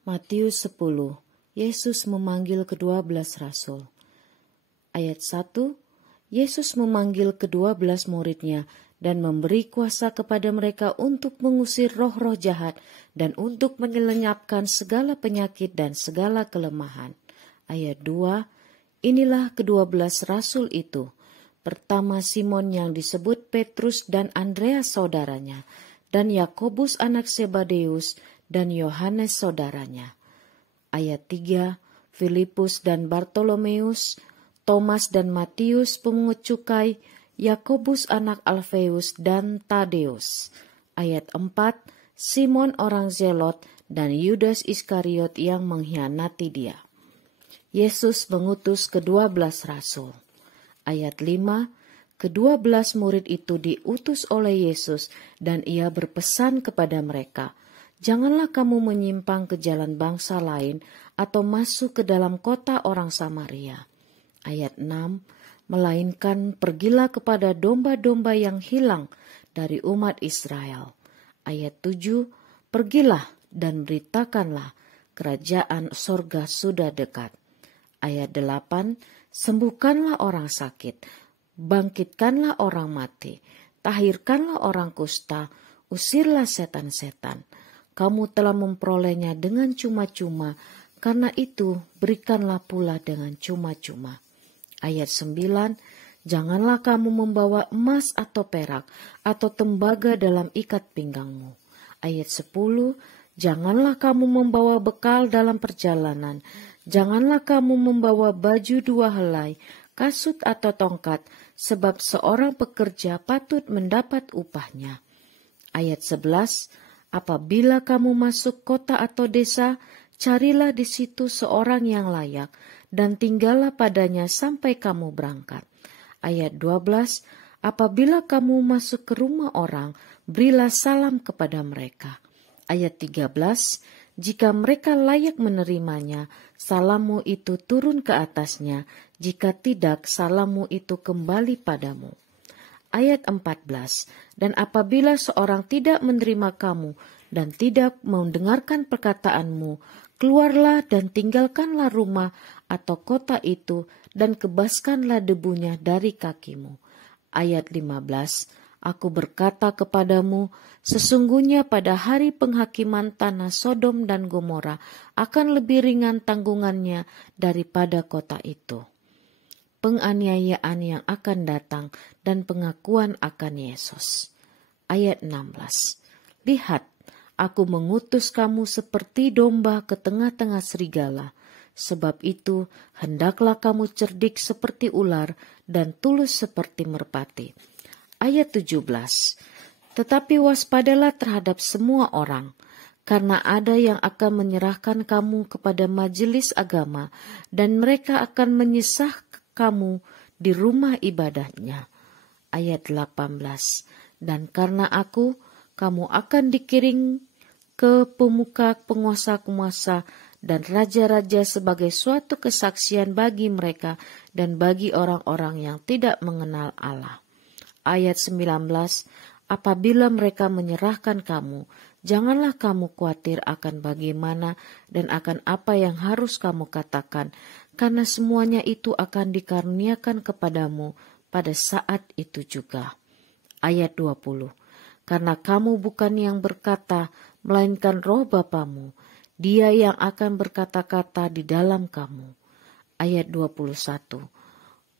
Matius 10. Yesus memanggil ke-12 rasul. Ayat 1. Yesus memanggil ke-12 muridnya dan memberi kuasa kepada mereka untuk mengusir roh-roh jahat dan untuk menyelenyapkan segala penyakit dan segala kelemahan. Ayat 2. Inilah ke-12 rasul itu. Pertama Simon yang disebut Petrus dan Andreas saudaranya, dan Yakobus anak Zebedeus dan Yohanes saudaranya. Ayat 3, Filipus dan Bartolomeus, Thomas dan Matius pemungut cukai, Yakobus anak Alfeus dan Tadeus. Ayat 4, Simon orang Zelot dan Yudas Iskariot yang mengkhianati dia. Yesus mengutus ke-12 rasul. Ayat 5, ke-12 murid itu diutus oleh Yesus dan ia berpesan kepada mereka, janganlah kamu menyimpang ke jalan bangsa lain atau masuk ke dalam kota orang Samaria. Ayat 6, melainkan pergilah kepada domba-domba yang hilang dari umat Israel. Ayat 7, pergilah dan beritakanlah kerajaan sorga sudah dekat. Ayat 8, sembuhkanlah orang sakit, bangkitkanlah orang mati, tahirkanlah orang kusta, usirlah setan-setan. Kamu telah memperolehnya dengan cuma-cuma, karena itu berikanlah pula dengan cuma-cuma. Ayat 9, janganlah kamu membawa emas atau perak atau tembaga dalam ikat pinggangmu. Ayat 10, janganlah kamu membawa bekal dalam perjalanan. Janganlah kamu membawa baju 2 helai, kasut atau tongkat, sebab seorang pekerja patut mendapat upahnya. Ayat 11, apabila kamu masuk kota atau desa, carilah di situ seorang yang layak, dan tinggallah padanya sampai kamu berangkat. Ayat 12, apabila kamu masuk ke rumah orang, berilah salam kepada mereka. Ayat 13, jika mereka layak menerimanya, salammu itu turun ke atasnya, jika tidak, salammu itu kembali padamu. Ayat 14, dan apabila seorang tidak menerima kamu dan tidak mendengarkan perkataanmu, keluarlah dan tinggalkanlah rumah atau kota itu dan kebaskanlah debunya dari kakimu. Ayat 15, aku berkata kepadamu, sesungguhnya pada hari penghakiman tanah Sodom dan Gomora akan lebih ringan tanggungannya daripada kota itu. Penganiayaan yang akan datang dan pengakuan akan Yesus. Ayat 16, lihat, aku mengutus kamu seperti domba ke tengah-tengah serigala. Sebab itu, hendaklah kamu cerdik seperti ular dan tulus seperti merpati. Ayat 17, tetapi waspadalah terhadap semua orang, karena ada yang akan menyerahkan kamu kepada majelis agama, dan mereka akan menyesah kamu di rumah ibadahnya. Ayat 18, dan karena aku, kamu akan dikirim ke pemuka penguasa-penguasa dan raja-raja sebagai suatu kesaksian bagi mereka dan bagi orang-orang yang tidak mengenal Allah. Ayat 19, apabila mereka menyerahkan kamu, janganlah kamu khawatir akan bagaimana dan akan apa yang harus kamu katakan, karena semuanya itu akan dikaruniakan kepadamu pada saat itu juga. Ayat 20, karena kamu bukan yang berkata, melainkan roh Bapamu, dia yang akan berkata-kata di dalam kamu. Ayat 21,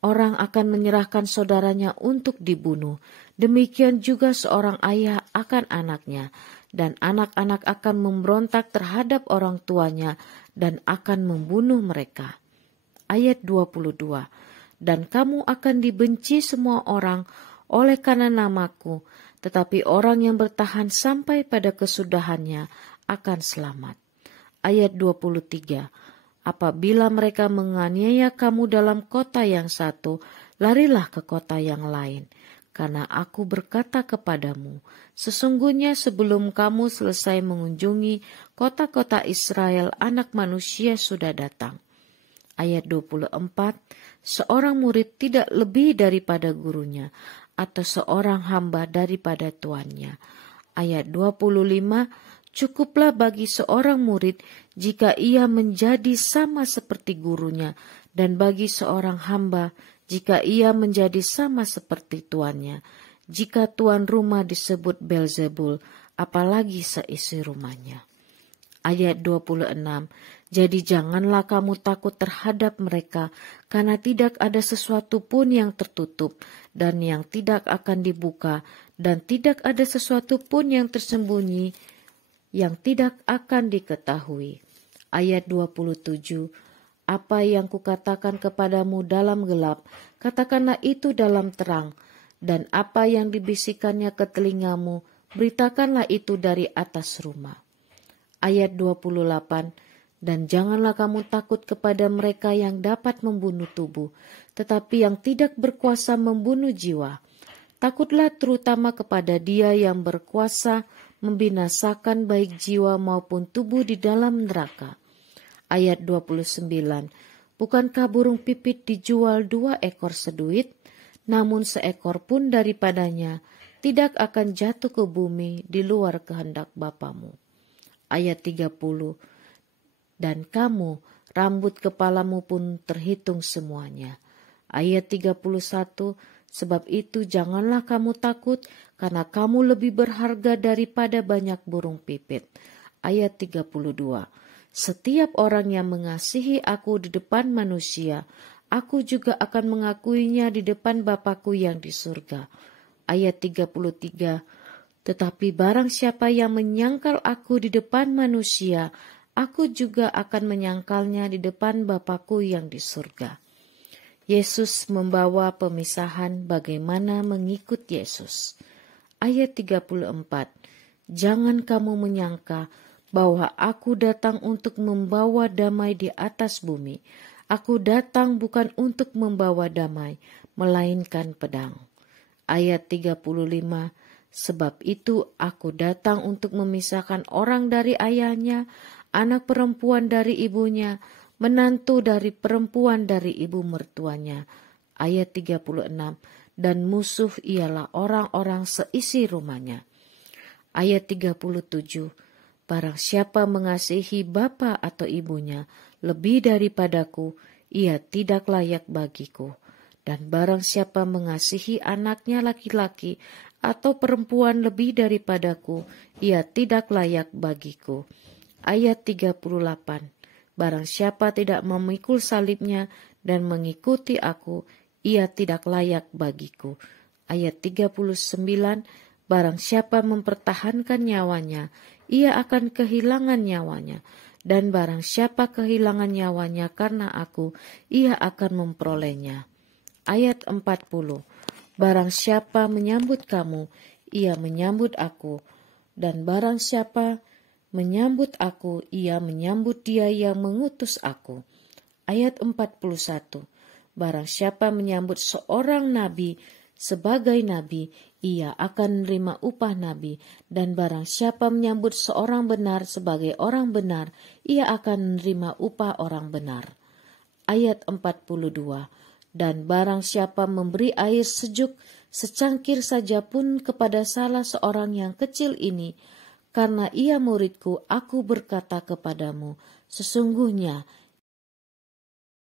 orang akan menyerahkan saudaranya untuk dibunuh, demikian juga seorang ayah akan anaknya, dan anak-anak akan memberontak terhadap orang tuanya dan akan membunuh mereka. Ayat 22, dan kamu akan dibenci semua orang oleh karena namaku, tetapi orang yang bertahan sampai pada kesudahannya akan selamat. Ayat 23, apabila mereka menganiaya kamu dalam kota yang satu, larilah ke kota yang lain. Karena aku berkata kepadamu, sesungguhnya sebelum kamu selesai mengunjungi kota-kota Israel, Anak Manusia sudah datang. Ayat 24, seorang murid tidak lebih daripada gurunya, atau seorang hamba daripada tuannya. Ayat 25, Cukuplah bagi seorang murid jika ia menjadi sama seperti gurunya, dan bagi seorang hamba jika ia menjadi sama seperti tuannya. Jika tuan rumah disebut Belzebul, apalagi seisi rumahnya. Ayat 26, jadi janganlah kamu takut terhadap mereka, karena tidak ada sesuatu pun yang tertutup dan yang tidak akan dibuka, dan tidak ada sesuatu pun yang tersembunyi yang tidak akan diketahui. Ayat 27, apa yang kukatakan kepadamu dalam gelap, katakanlah itu dalam terang, dan apa yang dibisikannya ke telingamu, beritakanlah itu dari atas rumah. Ayat 28, dan janganlah kamu takut kepada mereka yang dapat membunuh tubuh, tetapi yang tidak berkuasa membunuh jiwa. Takutlah terutama kepada Dia yang berkuasa membinasakan baik jiwa maupun tubuh di dalam neraka. Ayat 29, bukankah burung pipit dijual 2 ekor seduit, namun seekor pun daripadanya tidak akan jatuh ke bumi di luar kehendak Bapamu. Ayat 30, dan kamu, rambut kepalamu pun terhitung semuanya. Ayat 31, sebab itu janganlah kamu takut, karena kamu lebih berharga daripada banyak burung pipit. Ayat 32, setiap orang yang mengasihi aku di depan manusia, aku juga akan mengakuinya di depan Bapa-Ku yang di surga. Ayat 33, tetapi barang siapa yang menyangkal aku di depan manusia, aku juga akan menyangkalnya di depan Bapa-Ku yang di surga. Yesus membawa pemisahan bagaimana mengikut Yesus. Ayat 34, jangan kamu menyangka bahwa aku datang untuk membawa damai di atas bumi. Aku datang bukan untuk membawa damai, melainkan pedang. Ayat 35, sebab itu aku datang untuk memisahkan orang dari ayahnya, anak perempuan dari ibunya, menantu dari perempuan dari ibu mertuanya. Ayat 36, dan musuh ialah orang-orang seisi rumahnya. Ayat 37, barang siapa mengasihi bapa atau ibunya lebih daripadaku, ia tidak layak bagiku. Dan barang siapa mengasihi anaknya laki-laki atau perempuan lebih daripadaku, ia tidak layak bagiku. Ayat 38, barang siapa tidak memikul salibnya dan mengikuti aku, ia tidak layak bagiku. Ayat 39, barang siapa mempertahankan nyawanya, ia akan kehilangan nyawanya. Dan barang siapa kehilangan nyawanya karena aku, ia akan memperolehnya. Ayat 40, barang siapa menyambut kamu, ia menyambut aku. Dan barang siapa menyambut aku, ia menyambut Dia yang mengutus aku. Ayat 41, barang siapa menyambut seorang nabi sebagai nabi, ia akan menerima upah nabi. Dan barang siapa menyambut seorang benar sebagai orang benar, ia akan menerima upah orang benar. Ayat 42, dan barang siapa memberi air sejuk secangkir saja pun kepada salah seorang yang kecil ini, karena ia muridku, aku berkata kepadamu, sesungguhnya